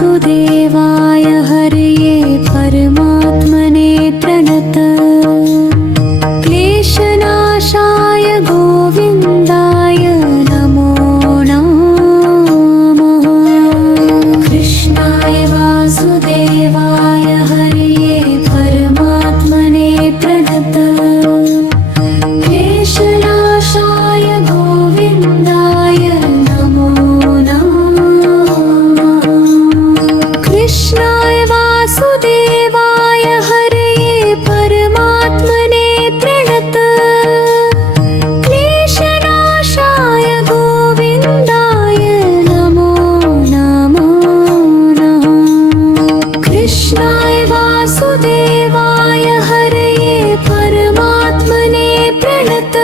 वासुदेवाय हरये परमात्मने प्रणत क्लेशनाशाय गोविन्दाय नमो नमः। कृष्णाय वासुदेवाय हरये परमात्मने प्रणत क्लेशनाशाय गोविन्दाय नमो नमः। कृष्णाय वासुदेवाय हरये परमात्मने प्रणत क्लेशनाशाय गोविन्दाय नमो नमः। कृष्णाय वासुदेवाय हरये परमात्मने प्रणत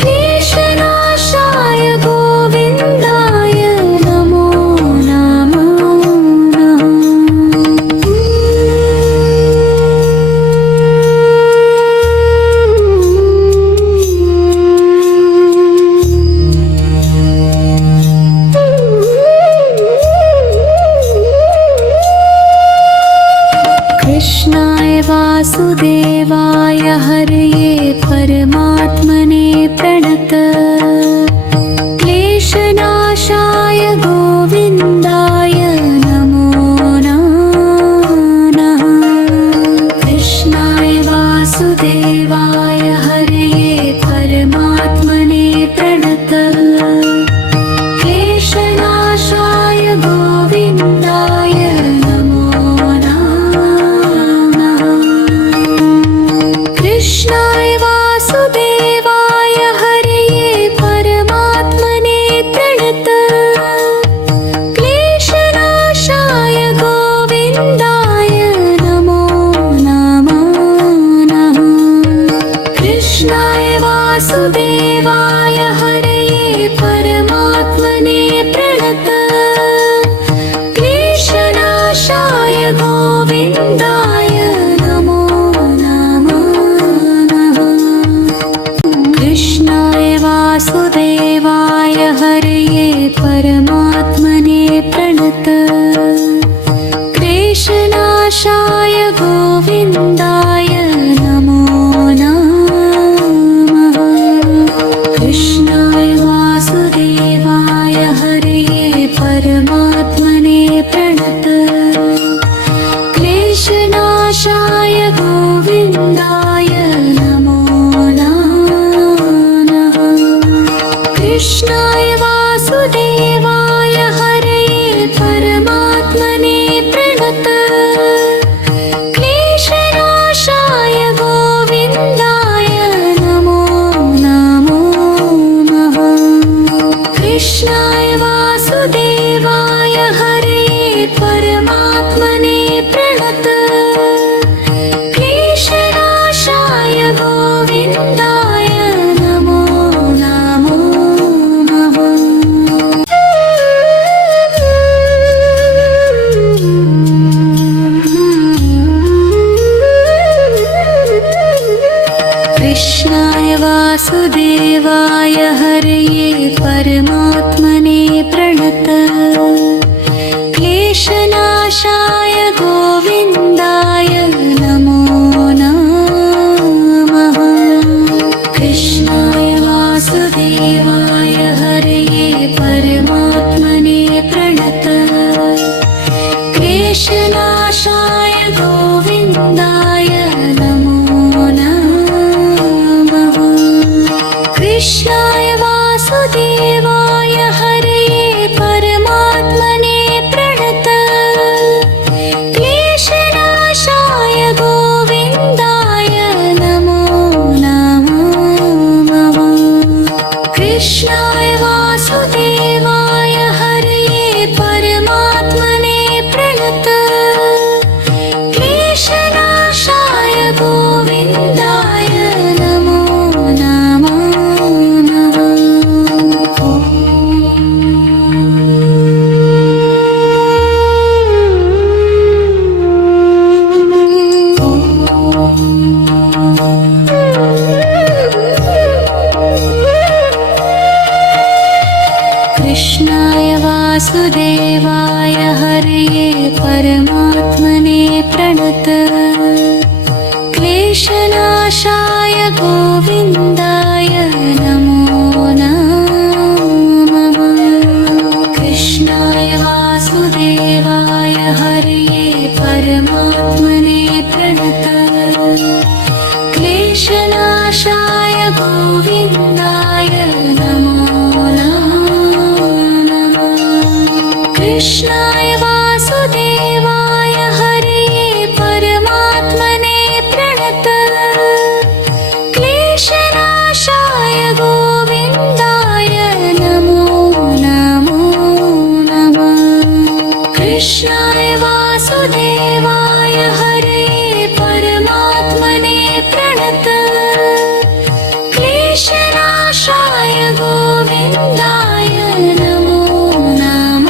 क्लेशनाशाय गोविन्दाय नमो नमः। कृष्णाय वासुदेवाय हरये परमात्मने प्रणत क्लेशनाशाय गोविन्दाय नमो नमः। कृष्णाय वासुदेवाय हरये परमात्मने प्रणत क्लेशनाशाय गोविन्दाय नमो नमः। कृष्णाय वासुदेवाय हरये परमात्मने प्रणत क्लेशनाशाय गोविन्दाय नमो नमः। कृष्णाय वासुदेवाय हरये परमात्मने प्रणत क्लेशनाशाय गोविन्दाय नमो नमः। कृष्णाय वासुदेवाय हरये परमात्मने प्रणत क्लेशनाशाय गोविन्दाय नमो नमः। कृष्णाय वासुदेवाय हरये परमात्मने प्रणत क्लेशनाशाय गोविन्दाय नमो नमः। कृष्णाय वासुदेवाय हरये परमात्मने प्रणत क्लेशनाशाय गोविन्दाय नमो नमः। कृष्णाय वासुदेवाय हरये परमात्मने प्रणत क्लेशनाशाय गोविन्दाय नमो नमः। कृष्णाय वासुदेवाय हरये परमात्मने प्रणत क्लेशनाशाय गोविन्दाय नमो नमः। कृष्णाय वासुदेवाय हरये परमात्मने प्रणत क्लेशनाशाय गोविन्दाय नमो नमः। कृष्णाय वासुदेवाय हरये परमात्मने प्रणत क्लेशनाशाय गोविन्दाय नमो नमः। कृष्णाय वासुदेवाय हरये परमात्मने प्रणत क्लेशनाशाय गोविन्दाय नमो नमः। कृष्णाय वासुदेवाय हरये परमात्मने प्रणत क्लेशनाशाय गोविन्दाय नमो नमः कृष्णाय वासुदेवाय हरये परमात्मने प्रणत क्लेशनाशाय गोविन्दाय नमो नमः कृष्णाय वासुदेवाय हरये परमात्मने प्रणत क्लेशनाशाय गोविन्दाय नमो नमः कृष्णाय वासुदेवाय हरये परमात्मने प्रणत क्लेशनाशाय गोविन्दाय नमो नमः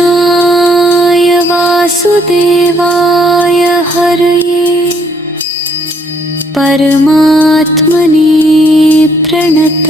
कृष्णाय वासुदेवाय हरये परमात्मने प्रणत